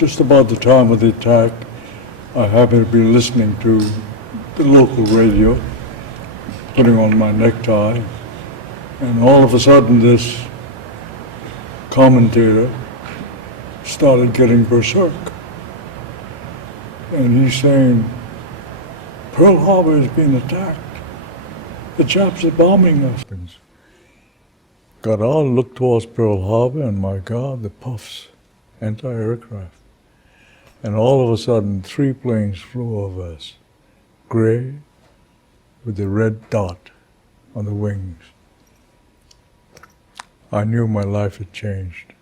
Just about the time of the attack, I happened to be listening to the local radio, putting on my necktie, and all of a sudden this commentator started getting berserk. And he's saying, Pearl Harbor is being attacked. The Japs are bombing us. Got on, looked towards Pearl Harbor, and my God, the Puffs, anti-aircraft. And all of a sudden, 3 planes flew over us, gray with the red dot on the wings. I knew my life had changed.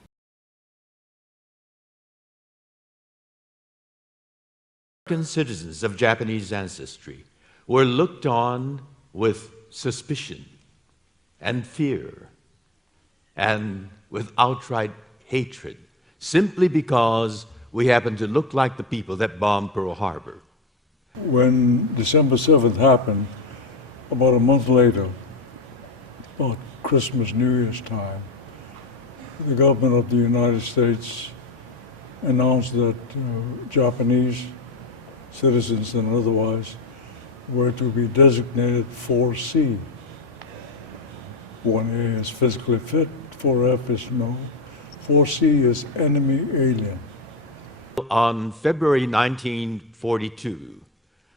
American citizens of Japanese ancestry were looked on with suspicion and fear and with outright hatred simply because we happen to look like the people that bombed Pearl Harbor. When December 7th happened, about a month later, about Christmas, New Year's time, the government of the United States announced that Japanese citizens and otherwise were to be designated 4C. 1A is physically fit, 4F is no. 4C is enemy alien. On February 1942,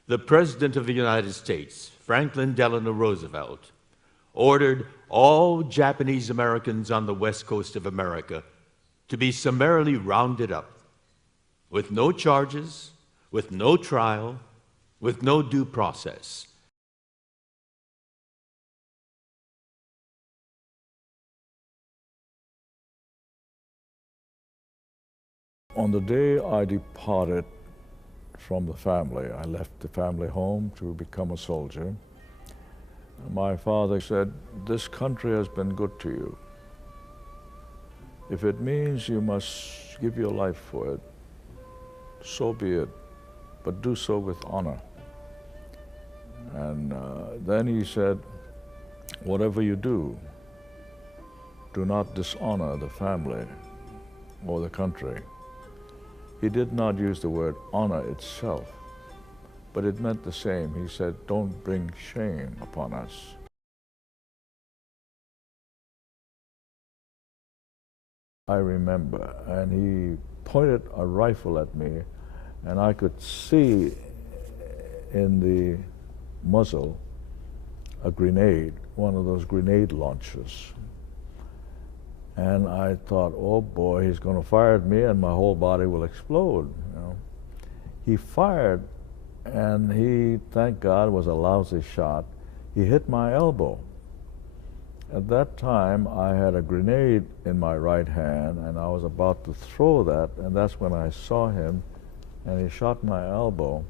the President of the United States, Franklin Delano Roosevelt, ordered all Japanese Americans on the west coast of America to be summarily rounded up with no charges, with no trial, with no due process. On the day I departed from the family, I left the family home to become a soldier. My father said, "This country has been good to you. If it means you must give your life for it, so be it, but do so with honor." And then he said, "Whatever you do not dishonor the family or the country." He did not use the word honor itself, but it meant the same. He said, "Don't bring shame upon us." I remember, and he pointed a rifle at me, and I could see in the muzzle a grenade, one of those grenade launchers. And I thought, oh boy, he's going to fire at me and my whole body will explode. You know? He fired, and he, thank God, was a lousy shot. He hit my elbow. At that time, I had a grenade in my right hand, and I was about to throw that, and that's when I saw him, and he shot my elbow.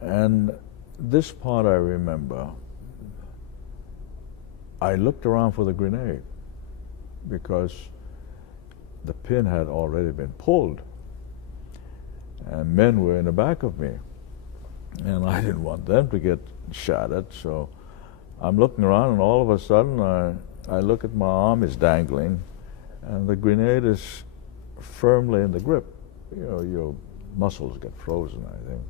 And this part I remember. I looked around for the grenade, because the pin had already been pulled and men were in the back of me and I didn't want them to get shot at, so I'm looking around and all of a sudden I look at my arm, it's dangling, and the grenade is firmly in the grip. You know, your muscles get frozen, I think.